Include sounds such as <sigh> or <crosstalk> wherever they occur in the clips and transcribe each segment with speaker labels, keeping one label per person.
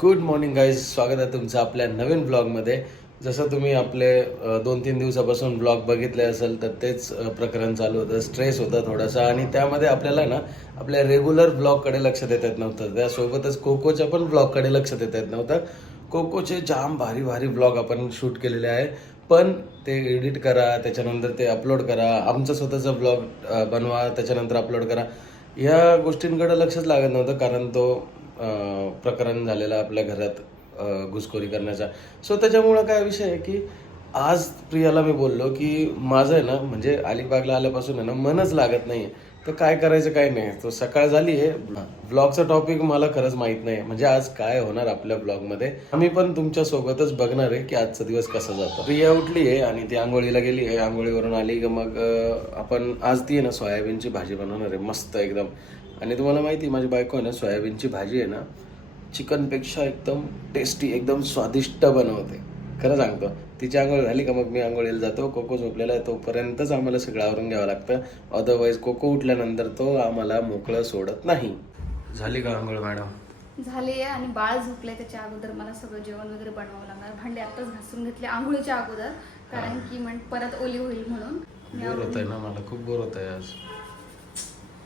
Speaker 1: Good morning guys स्वागत आहे तुमचं आपल्या नवीन ब्लॉगमध्ये जसं तुम्ही आपले दोन तीन दिवसापासून ब्लॉग बघितले असेल तर तेच प्रकरण चालू होतं. स्ट्रेस होता थोडासा. आणि त्यामध्ये आपल्याला ना आपल्या रेग्युलर ब्लॉगकडे लक्ष देता येत नव्हतं. त्यासोबतच कोकोच्या पण ब्लॉगकडे लक्ष देता येत नव्हतं. कोकोचे जाम भारी भारी ब्लॉग आपण शूट केलेले आहे. पण ते एडिट करा त्याच्यानंतर ते अपलोड करा. आमचं स्वतःचं ब्लॉग बनवा त्याच्यानंतर अपलोड करा. या गोष्टींकडे लक्षच लागत नव्हतं कारण तो प्रकरण झालेला आपल्या घरात घुसखोरी करण्याचा. सो त्याच्यामुळं काय विषय आहे की आज प्रियाला मी बोललो की माझं आहे ना म्हणजे अलिबागला आल्यापासून आहे ना मनच लागत नाही तर काय करायचं काय नाही. तो सकाळ झाली आहे. ब्लॉगचा टॉपिक मला खरंच माहीत नाही. म्हणजे आज काय होणार आपल्या ब्लॉगमध्ये आम्ही पण तुमच्या सोबतच बघणार आहे की आजचा दिवस कसा जातो. प्रिया उठली आहे आणि ती आंघोळीला गेली आहे. आंघोळीवरून आली की मग आपण आज ती आहे ना सोयाबीनची भाजी बनवणार आहे. मस्त एकदम. आणि तुम्हाला माहिती आहे, माझी बायको आहे ना सोयाबीनची भाजी आहे ना चिकनपेक्षा एकदम टेस्टी एकदम स्वादिष्ट बनवते. खरं सांगतो. तिची आंघोळ झाली का मग मी आंघोळीला जातो. कोको झोपलेला आहे तोपर्यंतच आम्हाला सगळं आवरून घ्यावं लागतं. अदरवाईज कोको उठल्यानंतर तो आम्हाला मोकळं सोडत नाही. झाली का आंघोळ मॅडम?
Speaker 2: झाले आहे आणि बाळ झोपले त्याच्या अगोदर. मला सगळं जेवण वगैरे बनवावं लागणार. भांडे आत्ताच घासून घेतले आंघोळीच्या अगोदर. कारण की म्हण परत ओली होईल म्हणून.
Speaker 1: बोर होत आहे ना मला. खूप बोर होत आहे आज.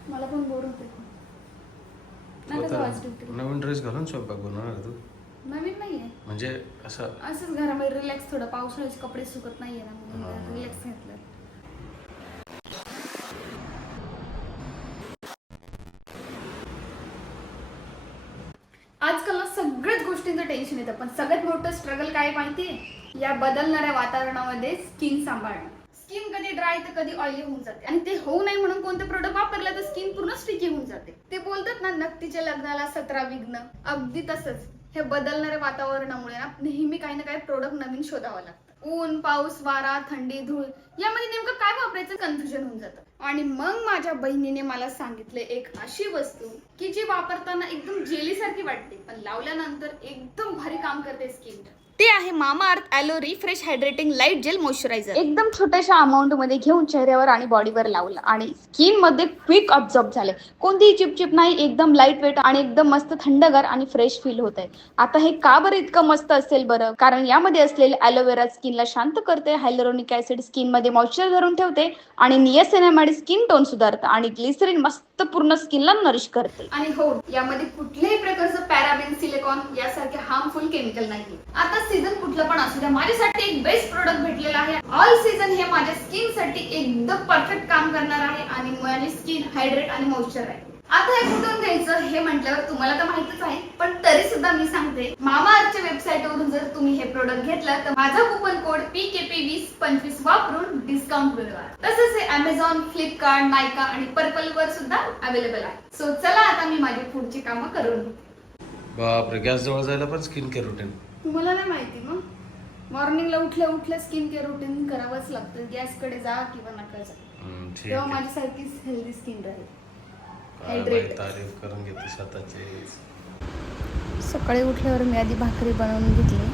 Speaker 2: मला पण बोर होते खूप. नाही का आज ड्युटी
Speaker 1: नवीन ड्रेस घालून स्वयंपाक बनवणार तू?
Speaker 2: नवीन नाहीये.
Speaker 1: म्हणजे असं
Speaker 2: असंच घरामध्ये रिलॅक्स थोडं पावसाळ्याचे कपडे सुकत नाहीये ना. म्हणून रिलॅक्स घेतलं. आजकाल ना सगळ्याच गोष्टींचं टेन्शन येतं पण सगळ्यात मोठं स्ट्रगल काय माहितीये? या बदलणाऱ्या वातावरणामध्ये स्किन सांभाळणं. कधी ड्राय तर कधी ऑइली होऊन जाते. आणि ते होऊ नये म्हणून कोणते प्रोडक्ट वापरलं तर स्किन पूर्ण स्टिकी होऊन जाते. ते बोलतात ना नक्तीच्या लग्नाला सतरा विघ्न. अगदी तसंच. हे बदलणाऱ्या वातावरणामुळे ना नेहमी काही ना काही प्रोडक्ट नवीन शोधावं लागतं. ऊन पाऊस वारा थंडी धूळ यामध्ये नेमकं काय वापरायचं कन्फ्युजन होऊन जातं. आणि मग माझ्या बहिणीने मला सांगितले एक अशी वस्तू की जी वापरताना एकदम जेलीसारखी वाटते पण लावल्यानंतर एकदम भारी काम करते स्किन ते आहे Mamaearth aloe refresh hydrating light gel moisturizer एकदम छोट्याशा अमाऊंटमध्ये घेऊन चेहऱ्यावर आणि बॉडीवर लावलं आणि स्किनमध्ये क्विक ऑब्झॉर्ब झाले. कोणतीही चिपचिप नाही एकदम लाइट वेट आणि एकदम मस्त थंडगार आणि फ्रेश फील होत आहे आता हे का बरं इतकं मस्त असेल बरं? कारण यामध्ये असलेले ॲलोवेरा स्किनला शांत करते हायलोरोनिक ऍसिड स्किनमध्ये मॉइश्चर धरून ठेवते आणि नियासिनामाइड स्किन टोन सुधारतं आणि ग्लिसरीन मस्त पूर्ण स्किनला नरिश करते. आणि हो यामध्ये कुठल्याही प्रकारचं पॅराबेन सिलिकॉन यासारखे हार्मफुल केमिकल नाही आता सीझन कुठलं पण असू द्या माझ्यासाठी एक बेस्ट प्रोडक्ट भेटलेला आहे. ऑल सीझन हे माझ्या स्किनसाठी एकदम परफेक्ट काम करणार आहे आणि माझी स्किन हायड्रेट आणि मॉइश्चर आहे आता हे कुठून घ्यायचं हे म्हटल्यावर तुम्हाला तर माहितीच आहे पण तरी सुद्धा मी सांगते. मामा आजच्या वेबसाईट वरून जर तुम्ही हे प्रोडक्ट घेतलं तर माझा coupon code P K P वीस पंचवीस वापरून डिस्काउंट मिळवा तसंच हे अमेझॉन फ्लिपकार्ट नायका आणि पर्पल वर सुद्धा अवेलेबल आहे. सो चला आता मी माझी पुढची कामं करून घेते.
Speaker 1: बापरे गॅस जवळ जायला पण स्किन केअर रुटीन
Speaker 2: तुम्हाला नाही माहिती मग? मॉर्निंगला उठल्या उठल्या स्किन केअर रुटीन करावंच लागतं. गॅसकडे जा किंवा नका जा.
Speaker 1: ठीक
Speaker 2: तेव्हा
Speaker 1: आहे.
Speaker 2: माझ्यासारखीच हेल्दी स्किन राहील.
Speaker 1: काय तारीफ करून घेते स्वतःची.
Speaker 2: सकाळी उठल्यावर मी आधी भाकरी बनवून घेतली.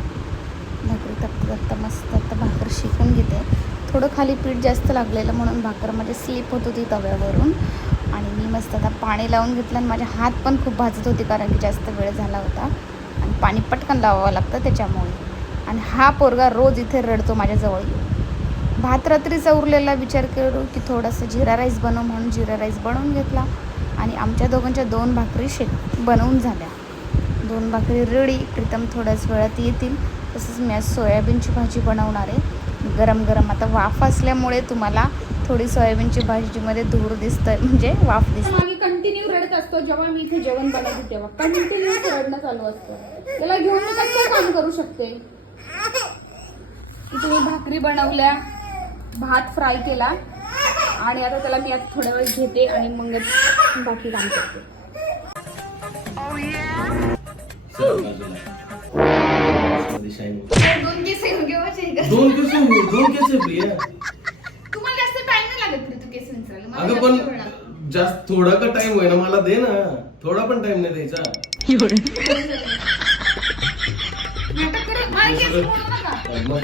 Speaker 2: भाकरी टाकता टाकता मस्त आता भाकर शिकून घेते. थोडं खाली पीठ जास्त लागलेलं म्हणून भाकर माझी स्लिप होत होती तव्यावरून. आणि मी मस्त आता पाणी लावून घेतलं आणि माझे हात पण खूप भाजत होते कारण की जास्त वेळ झाला होता. आणि पाणी पटकन लावावं लागतं त्याच्यामुळे. आणि हा पोरगा रोज इथे रडतो माझ्याजवळ येऊन. भात रात्रीचा उरलेला विचार करू की थोडासा जिरा राईस बनव म्हणून जिरा राईस बनवून घेतला. आणि आमच्या दोघांच्या दोन भाकरी शेक बनवून झाल्या. दोन भाकरी रेडी. प्रीतम थोड्याच वेळात येतील. तसंच मी आज सोयाबीनची भाजी बनवणार आहे. गरम गरम. आता वाफ असल्यामुळे तुम्हाला थोडी सोयाबीनची भाजीमध्ये धूर दिसतंय म्हणजे वाफ दिसते
Speaker 3: मागे कंटिन्यू रडत असतो जेव्हा मी इथे जेवण बनवते तेव्हा कंटिन्यू रडणं चालू असतं त्याला घेऊन मी कसं काम करू शकते इथे मी भाकरी बनवल्या भात फ्राय केला आणि आता त्याला मी आता थोड्या वेळ घेते आणि मग बाकी काम करते.
Speaker 2: दोन केस का?
Speaker 1: दोन केस दोन केस आहे प्रिया
Speaker 2: तुम्हाला जास्त टाइम नाही लागत प्रीतू केस विंचरायला. मला
Speaker 1: अगं पण. जास्त थोडा का टाइम होईना? मला दे ना. थोडा पण टाइम नाही द्यायचा.
Speaker 2: नाटक करत माझे केस बोलू नका.
Speaker 1: मग.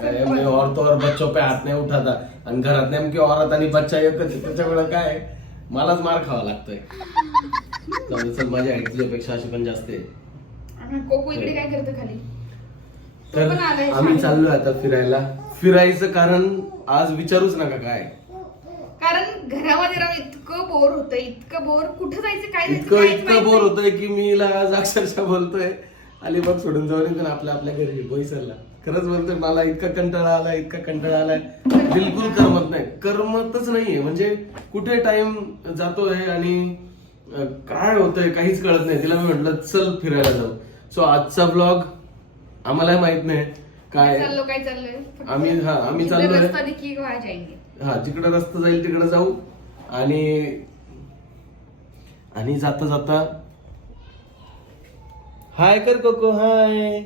Speaker 1: काय मी और तो और बच्चों पे हात नाही उठाता. आणि घरात नेमकी औरत आणि बच्चा एकच आहे. त्याच्यामुळे काय? मलाच मार खावा लागतोय. जाऊ दे, चल माझ्या हाईट तुझ्यापेक्षा अशी पण जास्त आहे.
Speaker 2: आणि कोको इकडे काय करतो खाली? तो
Speaker 1: तर
Speaker 2: पण आलाय
Speaker 1: आम्ही
Speaker 2: शाळेत.
Speaker 1: चाललोय आता फिरायला. फिरायचं कारण आज विचारूच नका काय.
Speaker 2: कारण घरामध्ये राहून इतकं बोर होतं इतकं बोर कुठं जायचं काय जायचं
Speaker 1: इतकं
Speaker 2: काहीच
Speaker 1: इतकं
Speaker 2: माहीत
Speaker 1: बोर
Speaker 2: नाही.
Speaker 1: होतोय की मी आज अक्षरशः बोलतोय. अलिबाग सोडून जाऊन येतो आपल्या आपल्या घरी बोईसरला. खरंच बोलतोय मला इतका कंटाळा आलाय इतका कंटाळा आलाय. बिलकुल करमत नाही. करमतच नाहीये. म्हणजे कुठे टाइम जातोय आणि अं, काय होतंय काहीच कळत नाही. तिला मी म्हटलं चल फिरायला जाऊ. सो आजचा ब्लॉग आम्हाला माहीत नाही. काय?
Speaker 2: चाललो काय चाललोय?
Speaker 1: आम्ही- हा, आम्ही
Speaker 2: जिधर
Speaker 1: चाललोय.
Speaker 2: रस्ता दिखी वहां जाएंगे
Speaker 1: हा जिकडे रस्ता जाईल तिकडे जाऊ. आणि आणि जाता जाता हाय कर कोको हाय.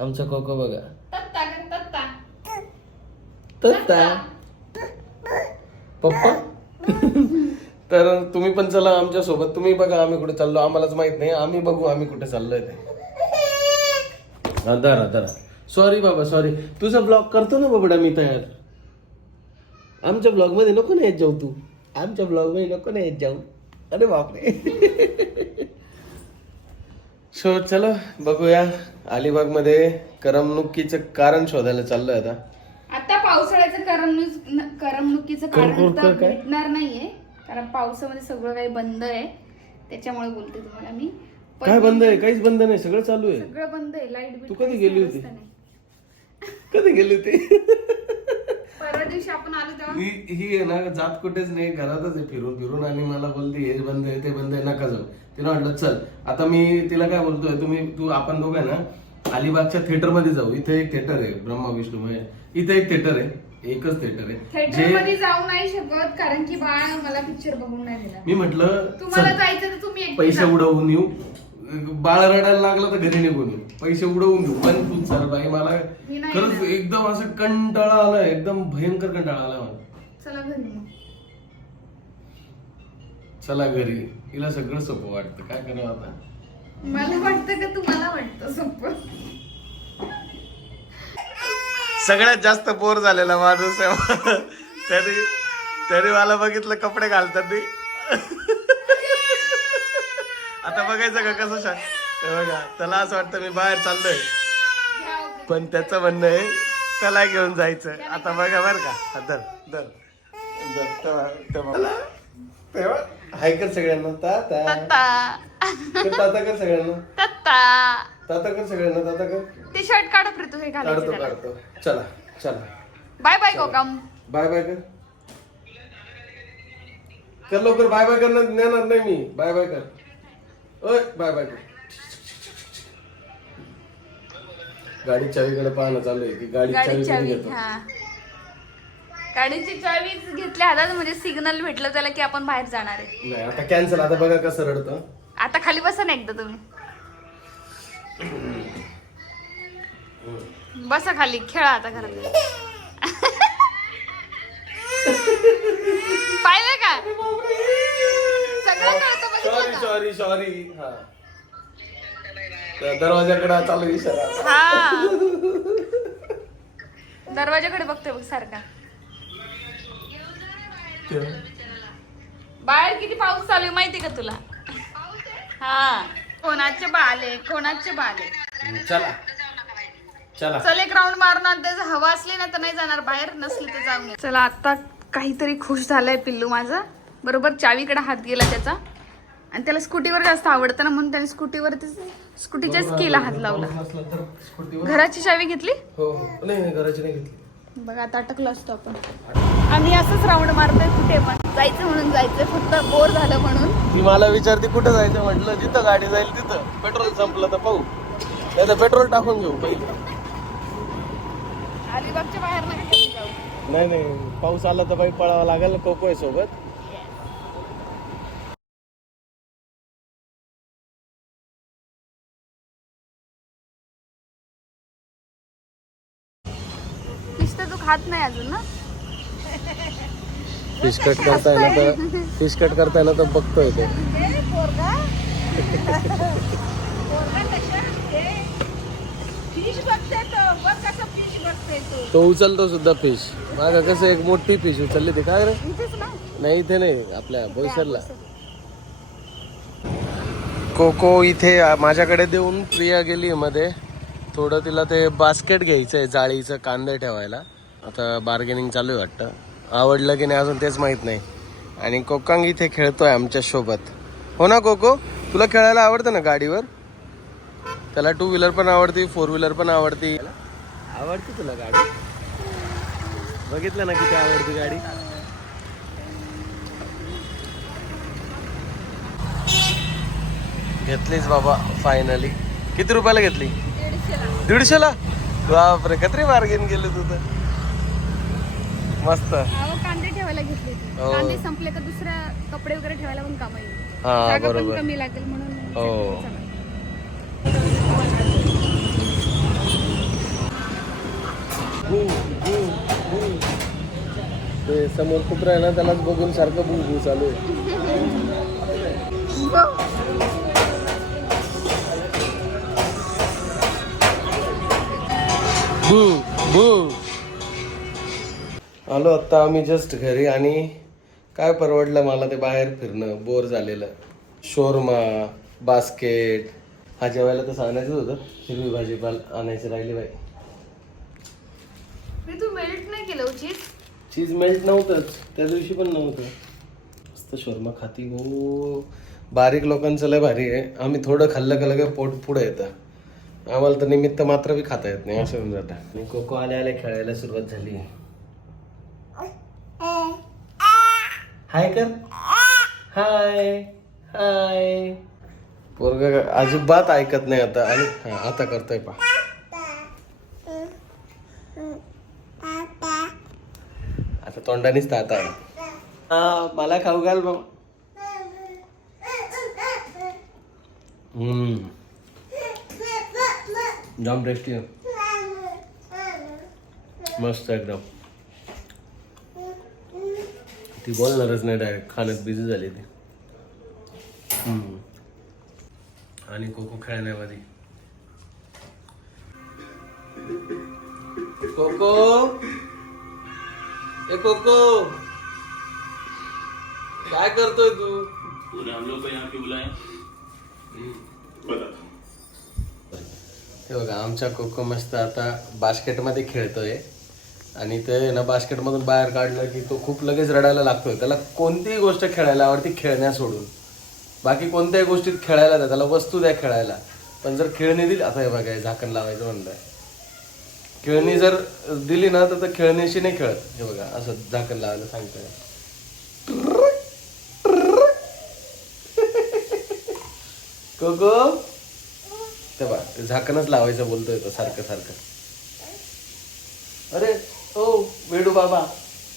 Speaker 1: आमचा कोको बघा.
Speaker 2: तत्ता कर तत्ता.
Speaker 1: तत्ता. पप्पा? तर तुम्ही पण चला आमच्यासोबत तुम्ही बघा आम्ही कुठे चाललो. आम्हालाच माहीत नाही. आम्ही बघू आम्ही कुठे चाललोय ते. धरा धरा सॉरी बाबा सॉरी तुझा ब्लॉग करतो ना बाबडा मी तयार. आमच्या ब्लॉगमध्ये नको ना येत जाऊ तू. आमच्या ब्लॉगमध्ये नको ना येत जाऊ. अरे बापरे. सो चलो बघूया. अलिबागमध्ये करमणुकीचं कारण शोधायला चाललोय आता.
Speaker 2: आता पावसाळ्याचं करमणूक करमणुकीचं
Speaker 1: कर-
Speaker 2: कारण तर? भेटणार नाहीये. कारण पावसामध्ये सगळं काही बंद आहे. त्याच्यामुळे बोलते तुम्हाला मी.
Speaker 1: काय बंद आहे? काहीच बंद नाही. सगळं चालू आहे.
Speaker 2: सगळं बंद आहे. लाइट
Speaker 1: तू कधी गेली होती? कधी गेली होती?
Speaker 2: परवा दिवशी आपण आलो तेव्हा.
Speaker 1: ही ही आहे ना जात कुठेच नाही. घरातच आहे फिरून फिरून आणि मला बोलते हे बंद आहे ते बंद आहे नका जाऊ. तिला म्हटलं चल. आता मी तिला काय बोलतोय तुम्ही तू आपण दोघं ना अलिबागच्या थिएटरमध्ये जाऊ. इथे एक थिएटर आहे ब्रह्मा विष्णू म्हणजे इथे एक थिएटर आहे. एकच थिएटर आहे.
Speaker 2: थिएटरमध्ये जाऊ नाही शकत कारण की बाळ मला पिक्चर बघून नाही दिला
Speaker 1: मी म्हटलं
Speaker 2: तुम्हाला
Speaker 1: चल.
Speaker 2: जायचं तर तुम्ही एकटे
Speaker 1: पैसे
Speaker 2: जा.
Speaker 1: उडवून येऊ. बाळ रडायला लागलं तर घरी निघून येऊ. पैसे उडवून घेऊ. पण तू चल बाई मला
Speaker 2: मी नाही
Speaker 1: खरंच
Speaker 2: येणार.
Speaker 1: एकदम असं कंटाळा आलाय एकदम भयंकर कंटाळा आला मला.
Speaker 2: चला घरी मग.
Speaker 1: चला घरी. हिला सगळं सोपं वाटतं. काय करावं आता?
Speaker 2: मला वाटतं का तुम्हाला वाटतं सोपं?
Speaker 1: सगळ्यात जास्त बोर झालेला माणूस आहे तरी तरी मला बघितलं कपडे घालताना आता बघायचं का कसं हे बघा त्याला असं वाटतं मी बाहेर चाललोय. पण त्याचं म्हणणं आहे त्याला घेऊन जायचं. आता बघा बरं का. धर धर. धर तेव्हा हाय कर सगळ्यांना. ताता कर ताता कर सगळ्यांना. ताता कर सगळ्यांना ताता कर.
Speaker 2: ते शर्ट काढ प्रीतू हे
Speaker 1: काढतो. काढतो. चला चला.
Speaker 2: बाय बाय कोकम.
Speaker 1: बाय बाय कर. कर लवकर. बाय बाय करणार नेणार नाही मी. बाय बाय कर. ओय बाय बाय गाडी चावीकडे पाहणं चालू आहे की गाडी चावी
Speaker 2: गाडी चावी
Speaker 1: घेतो.
Speaker 2: हा. गाडीची चावी घेतल्या हातात म्हणजे सिग्नल भेटलं त्याला की आपण बाहेर जाणार आहे.
Speaker 1: नाही आता कॅन्सल आता बघा कसं रडतं.
Speaker 2: आता खाली बसा ना एकदा तुम्ही. बसा खाली खेळा आता घरात <laughs> पाहिलं का?
Speaker 1: सॉरी? सॉरी सॉरी हा. दरवाजाकडे चालू इशारा.
Speaker 2: हा. दरवाजाकडे बघतोय बघ सारखा. बाहेर किती पाऊस चालू आहे माहिती का तुला? हा. कोणाचे बाले कोणाचे बाले
Speaker 1: चला. चला.
Speaker 2: चल एक राऊंड मारून आणते जर हवा असली ना तर नाही जाणार बाहेर. नसली तर जाऊन ये. चला आता काहीतरी खुश झालाय पिल्लू माझा. बरोबर चावीकडे हात गेला त्याचा. आणि त्याला स्कूटीवर जास्त आवडतं ना म्हणून त्याने स्कूटीवर स्कूटीच्याच केला हात लावला. घराची चावी घेतली?
Speaker 1: हो हो. नाही नाही, घराची नाही घेतली.
Speaker 2: बघा आता अटकलो असतो आपण. आम्ही असंच राऊंड मारतोय कुठे पण. जायचं म्हणून जायचं फक्त बोर झालं म्हणून.
Speaker 1: ती मला विचारते कुठं जायचं म्हटलं? जिथं गाडी जाईल तिथं. पेट्रोल संपलं तर पाहू. नाही तर पेट्रोल टाकून घेऊ पहिले.
Speaker 2: अलिबागच्या बाहेर जाऊ.
Speaker 1: नाही नाही. पाऊस आला तर बाई पळावं लागेल कोको आहे सोबत.
Speaker 2: फिश तर तू खात नाही अजून ना?
Speaker 1: फिश कट करताय ना तर फिश कट करताय ना तर बघतोय ते.
Speaker 3: तो. बघ कसं फिश बघते तू.
Speaker 1: तो उचलतो सुद्धा फिश मागा कसं एक मोठी फिश उचलली ते. काय रे? नाही इथे नाही. आपल्या बोईसरला. कोको इथे माझ्याकडे देऊन प्रिया गेली मध्ये. थोडं तिला ते बास्केट घ्यायचं आहे जाळीचं कांदे ठेवायला. आता बार्गेनिंग चालू आहे वाटतं. आवडलं की नाही अजून तेच माहीत नाही. आणि कोकांग इथे खेळतोय आमच्यासोबत. हो ना कोको? तुला खेळायला आवडतं ना गाडीवर? त्याला टू व्हीलर पण आवडती फोर व्हीलर पण आवडती. आवडते तुला गाडी? बघितलं ना किती आवडती गाडी. घेतलीच बाबा फायनली किती रुपयाला घेतली? दीडशेला बापरे कत्री बार्गेन केलं तू तर मस्त
Speaker 2: अहो, कांदे ठेवायला घेतले होते.
Speaker 1: हो.
Speaker 2: कांदे संपले तर दुसऱ्या कपडे वगैरे ठेवायला पण काम येईल
Speaker 1: हा
Speaker 2: जागा पण
Speaker 1: बरोबर
Speaker 2: कमी लागेल म्हणून
Speaker 1: हो.
Speaker 2: चला.
Speaker 1: ते समोर कुत्रा आहे ना त्यालाच बघून सारखं बू बू चालू आहे आलो आत्ता आम्ही जस्ट घरी आणि काय परवडलं मला ते बाहेर फिरणं? बोर झालेलं. शोरमा बास्केट. हा जेवायला तर सांगायचं होतं. हिरवी भाजीपाल आणायची राहिली बाई.
Speaker 2: मी तू मेल्ट नाही केलं चीज
Speaker 1: चीज मेल्ट नव्हतंच. त्या दिवशी पण नव्हतं. मस्त शोरमा खाती. हो. बारीक लोकांचं लय भारी आहे. आम्ही थोडं खाल्लं का लगे पोट पुढे येतं. आम्हाला तर निमित्त मात्र बी खाता येत नाही असं होऊन जातं. आणि कोको आले आले खेळायला सुरुवात झाली. हाय कर. हाय हाय. पोरग अजिबात ऐकत नाही आता. आणि हा, आता करतोय पा आता तोंडानेच तात आहे हा मला खाऊ घाल बाबा. हम्म. जाम टेस्टी आहे. मस्त एकदम. ती बोलणारच नाही डायरेक्ट खाण्यात बिझी झाली ती. आणि कोको खेळण्यामध्ये. कोको? ए कोको! काय करतोय तू?
Speaker 4: तूने हम लोग को यहाँ क्यों बुलाया? बता
Speaker 1: हे बघा आमचा कोको मस्त आता बास्केटमध्ये खेळतोय. आणि ते ना बास्केटमधून बाहेर काढलं की तो खूप लगेच रडायला लागतोय. त्याला कोणतीही गोष्ट खेळायला आवडती खेळण्या सोडून. बाकी कोणत्याही गोष्टीत खेळायला द्या त्याला वस्तू द्या खेळायला. पण जर खेळणी दिली आता हे बघा झाकण लावायचं म्हणलंय. खेळणी जर दिली ना तर खेळण्याशी नाही खेळत. हे बघा असं झाकण लावायला सांगतोय. <laughs> कोको ते बा झाकणच लावायचं बोलतोय तो सारखं सारखं. अरे ओ वेडू बाबा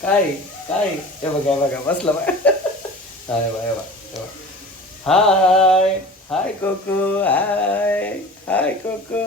Speaker 1: काय काय? हे बघा बघा बसला बा. हाय बा हे बा हाय कोको हाय हाय कोको.